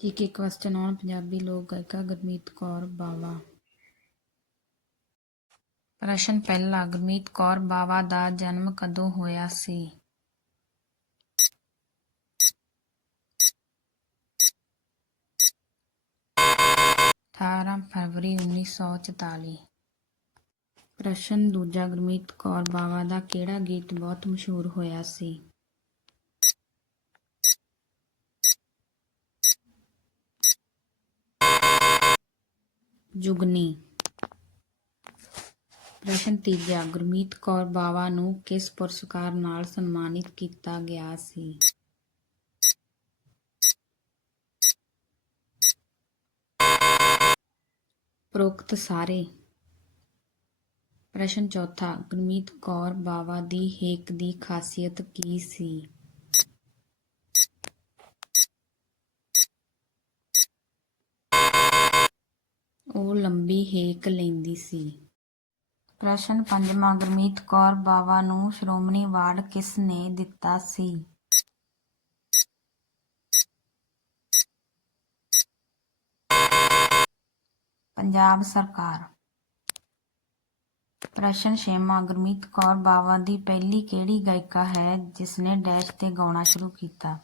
GK question on Punjabi ਲੋਕ ਗਾਇਕਾ ਗੁਰਮੀਤ ਕੌਰ ਬਾਵਾ। ਪ੍ਰਸ਼ਨ ਪਹਿਲਾ, ਗੁਰਮੀਤ ਕੌਰ ਬਾਵਾ ਦਾ ਜਨਮ ਕਦੋਂ ਹੋਇਆ ਸੀ? ਅਠਾਰਾਂ ਫਰਵਰੀ ਉੱਨੀ ਸੌ ਚੁਤਾਲੀ। ਪ੍ਰਸ਼ਨ ਦੂਜਾ, ਗੁਰਮੀਤ ਕੌਰ ਬਾਵਾ ਦਾ ਕਿਹੜਾ ਗੀਤ ਬਹੁਤ ਮਸ਼ਹੂਰ ਹੋਇਆ ਸੀ? ਜੁਗਨੀ। ਪ੍ਰਸ਼ਨ ਤੀਜਾ, ਗੁਰਮੀਤ ਕੌਰ ਬਾਵਾ ਨੂੰ ਕਿਸ ਪੁਰਸਕਾਰ ਨਾਲ ਸਨਮਾਨਿਤ ਕੀਤਾ ਗਿਆ ਸੀ? ਪ੍ਰੋਕਤ ਸਾਰੇ। ਪ੍ਰਸ਼ਨ ਚੌਥਾ, ਗੁਰਮੀਤ ਕੌਰ ਬਾਵਾ ਦੀ ਹੇਕ ਦੀ ਖਾਸੀਅਤ ਕੀ ਸੀ? ਉਹ ਲੰਬੀ ਹੇਕ ਲੈਂਦੀ ਸੀ। ਪ੍ਰਸ਼ਨ ਪੰਜਵਾਂ ਗੁਰਮੀਤ ਕੌਰ ਬਾਵਾ ਨੂੰ ਸ਼੍ਰੋਮਣੀ ਅਵਾਰਡ ਕਿਸ ਨੇ ਦਿੱਤਾ ਸੀ? ਪੰਜਾਬ ਸਰਕਾਰ। ਪ੍ਰਸ਼ਨ ਛੇਵਾਂ ਗੁਰਮੀਤ ਕੌਰ ਬਾਵਾ ਦੀ ਪਹਿਲੀ ਕਿਹੜੀ ਗਾਇਕਾ ਹੈ ਜਿਸ ਨੇ ਡੈਸ਼ ਤੇ ਗਾਉਣਾ ਸ਼ੁਰੂ ਕੀਤਾ?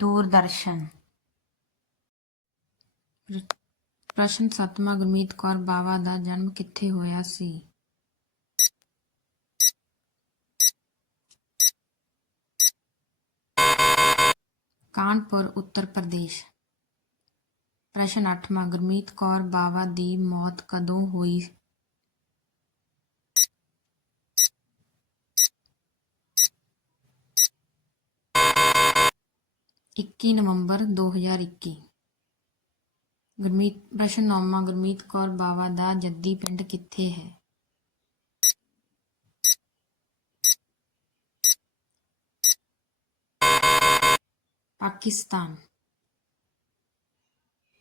ਦੂਰਦਰਸ਼ਨ। ਪ੍ਰ- ਪ੍ਰਸ਼ਨ ਸੱਤਵਾਂ ਗੁਰਮੀਤ ਕੌਰ ਬਾਵਾ ਦਾ ਜਨਮ ਕਿੱਥੇ ਹੋਇਆ ਸੀ? ਕਾਨਪੁਰ, ਉੱਤਰ ਪ੍ਰਦੇਸ਼। ਪ੍ਰਸ਼ਨ ਅੱਠਵਾਂ, ਗੁਰਮੀਤ ਕੌਰ ਬਾਵਾ ਦੀ ਮੌਤ ਕਦੋਂ ਹੋਈ ਇੱਕੀ ਨਵੰਬਰ 2021 ਗੁਰਮੀਤ ਪ੍ਰਸ਼ਨ ਨੌਵਾਂ ਗੁਰਮੀਤ ਕੌਰ ਬਾਵਾ ਦਾ ਜੱਦੀ ਪਿੰਡ ਕਿੱਥੇ ਹੈ ਪਾਕਿਸਤਾਨ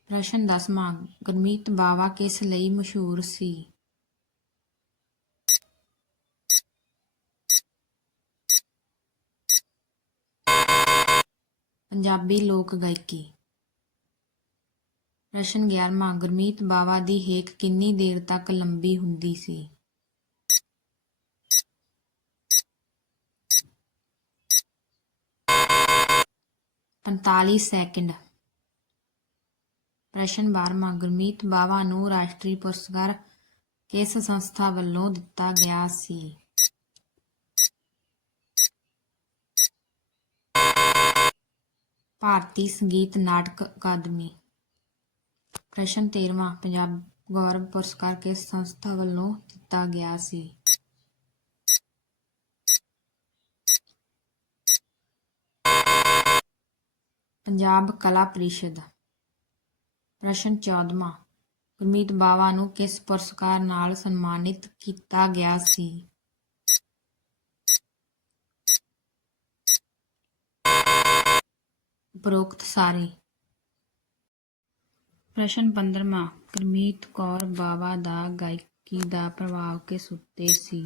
ਪ੍ਰਸ਼ਨ ਦਸਵਾਂ ਗੁਰਮੀਤ ਬਾਵਾ ਕਿਸ ਲਈ ਮਸ਼ਹੂਰ ਸੀ ਪੰਜਾਬੀ ਲੋਕ ਗਾਇਕੀ। ਪ੍ਰਸ਼ਨ 11ਵਾਂ ਗੁਰਮੀਤ ਬਾਵਾ ਦੀ ਹੇਕ ਕਿੰਨੀ ਦੇਰ ਤੱਕ ਲੰਬੀ ਹੁੰਦੀ ਸੀ? ਪੰਤਾਲੀ ਸੈਕਿੰਡ। ਪ੍ਰਸ਼ਨ 12ਵਾਂ ਗੁਰਮੀਤ ਬਾਵਾ ਨੂੰ ਰਾਸ਼ਟਰੀ ਪੁਰਸਕਾਰ ਕਿਸ ਸੰਸਥਾ ਵੱਲੋਂ ਦਿੱਤਾ ਗਿਆ ਸੀ? ਭਾਰਤੀ ਸੰਗੀਤ ਨਾਟਕ ਅਕਾਦਮੀ। ਪ੍ਰਸ਼ਨ 13ਵਾਂ ਪੰਜਾਬ ਗੌਰਵ ਪੁਰਸਕਾਰ ਕਿਸ ਸੰਸਥਾ ਵੱਲੋਂ ਦਿੱਤਾ ਗਿਆ ਸੀ? ਪੰਜਾਬ ਕਲਾ ਪ੍ਰੀਸ਼ਦ। ਪ੍ਰਸ਼ਨ 14ਵਾਂ ਗੁਰਮੀਤ ਬਾਵਾ ਨੂੰ ਕਿਸ ਪੁਰਸਕਾਰ ਨਾਲ ਸਨਮਾਨਿਤ ਕੀਤਾ ਗਿਆ ਸੀ? ਉਪਰੋਕਤ ਸਾਰੇ। ਪ੍ਰਸ਼ਨ 15ਵਾਂ ਗੁਰਮੀਤ ਕੌਰ ਬਾਵਾ ਦਾ ਗਾਇਕੀ ਦਾ ਪ੍ਰਭਾਵ ਕਿਸ ਉੱਤੇ ਸੀ?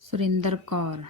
ਸੁਰਿੰਦਰ ਕੌਰ।